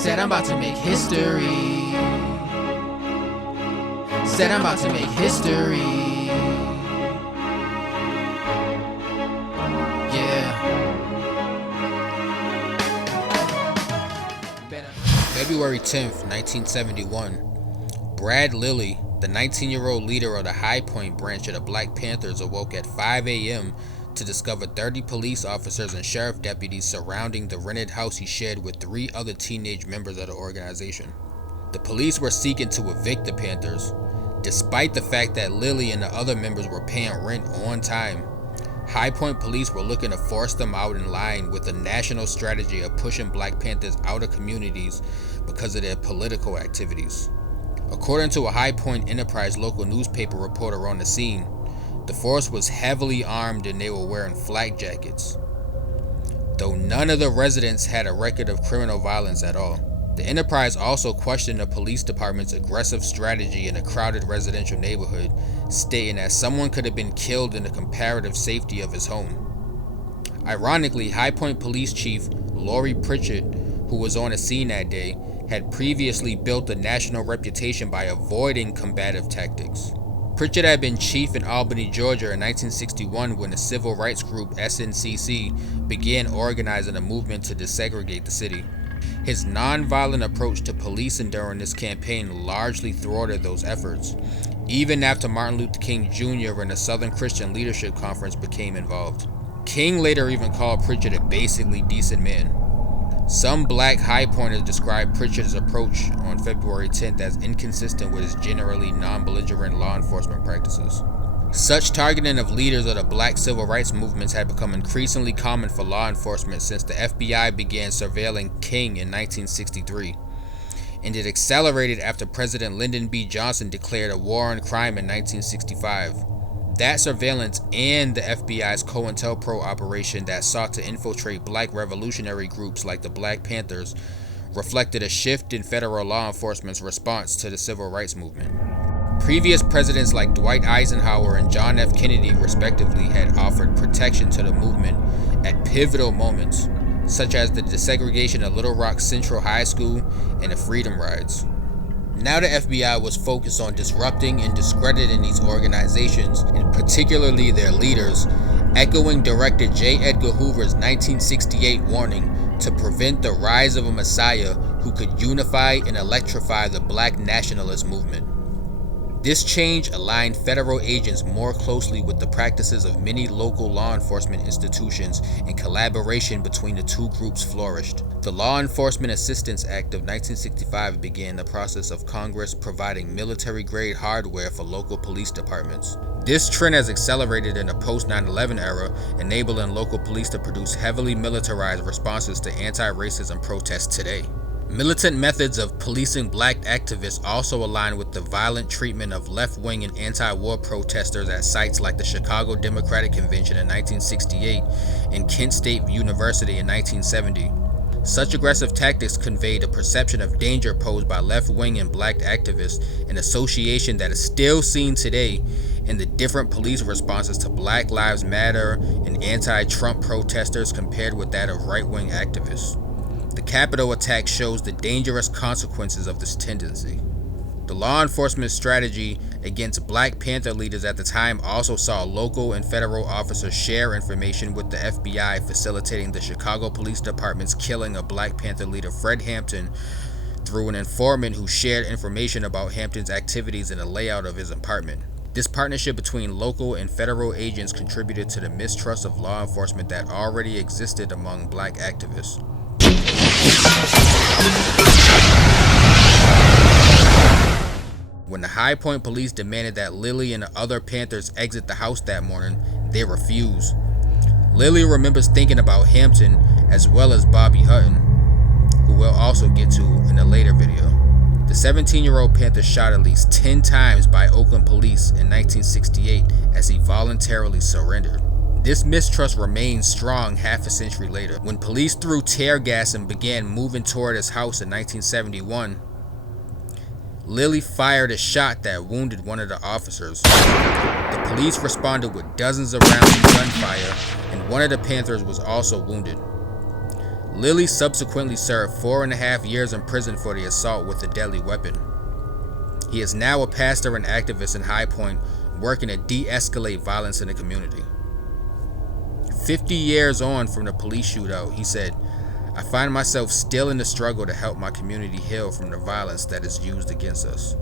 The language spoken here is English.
Said I'm about to make history. Said I'm about to make history. Yeah. February 10th, 1971, Brad Lilly, the 19-year-old leader of the High Point branch of the Black Panthers, awoke at 5 a.m. to discover 30 police officers and sheriff deputies surrounding the rented house he shared with 3 other teenage members of the organization. The police were seeking to evict the Panthers. Despite the fact that Lilly and the other members were paying rent on time, High Point police were looking to force them out in line with a national strategy of pushing Black Panthers out of communities because of their political activities. According to a High Point Enterprise local newspaper reporter on the scene, the force was heavily armed and they were wearing flak jackets. Though none of the residents had a record of criminal violence at all. The Enterprise also questioned the police department's aggressive strategy in a crowded residential neighborhood, stating that someone could have been killed in the comparative safety of his home. Ironically, High Point Police Chief Laurie Pritchett, who was on the scene that day, had previously built a national reputation by avoiding combative tactics. Pritchett had been chief in Albany, Georgia in 1961 when the civil rights group SNCC began organizing a movement to desegregate the city. His non-violent approach to policing during this campaign largely thwarted those efforts, even after Martin Luther King Jr. and the Southern Christian Leadership Conference became involved. King later even called Pritchett a basically decent man. Some Black High Pointers described Pritchett's approach on February 10th as inconsistent with his generally non-belligerent law enforcement practices. Such targeting of leaders of the Black civil rights movements had become increasingly common for law enforcement since the FBI began surveilling King in 1963, and it accelerated after President Lyndon B. Johnson declared a war on crime in 1965. That surveillance and the FBI's Cointelpro operation that sought to infiltrate Black revolutionary groups like the Black Panthers reflected a shift in federal law enforcement's response to the civil rights movement. Previous presidents like Dwight Eisenhower and John F. Kennedy, respectively, had offered protection to the movement at pivotal moments, such as the desegregation of Little Rock Central High School and the Freedom Rides. Now the FBI was focused on disrupting and discrediting these organizations, and particularly their leaders, echoing Director J. Edgar Hoover's 1968 warning to prevent the rise of a messiah who could unify and electrify the Black nationalist movement. This change aligned federal agents more closely with the practices of many local law enforcement institutions, and collaboration between the two groups flourished. The Law Enforcement Assistance Act of 1965 began the process of Congress providing military-grade hardware for local police departments. This trend has accelerated in the post-9/11 era, enabling local police to produce heavily militarized responses to anti-racism protests today. Militant methods of policing Black activists also align with the violent treatment of left-wing and anti-war protesters at sites like the Chicago Democratic Convention in 1968 and Kent State University in 1970. Such aggressive tactics conveyed a perception of danger posed by left-wing and Black activists, an association that is still seen today in the different police responses to Black Lives Matter and anti-Trump protesters compared with that of right-wing activists. The Capitol attack shows the dangerous consequences of this tendency. The law enforcement strategy against Black Panther leaders at the time also saw local and federal officers share information with the FBI, facilitating the Chicago Police Department's killing of Black Panther leader Fred Hampton through an informant who shared information about Hampton's activities and the layout of his apartment. This partnership between local and federal agents contributed to the mistrust of law enforcement that already existed among Black activists. When the High Point police demanded that Lilly and the other Panthers exit the house that morning, they refused. Lilly remembers thinking about Hampton as well as Bobby Hutton, who we'll also get to in a later video. The 17-year-old Panther shot at least 10 times by Oakland police in 1968 as he voluntarily surrendered. This mistrust remained strong half a century later. When police threw tear gas and began moving toward his house in 1971, Lilly fired a shot that wounded one of the officers. The police responded with dozens of rounds of gunfire, and one of the Panthers was also wounded. Lilly subsequently served 4.5 years in prison for the assault with a deadly weapon. He is now a pastor and activist in High Point, working to de-escalate violence in the community. 50 years on from the police shootout, he said, "I find myself still in the struggle to help my community heal from the violence that is used against us."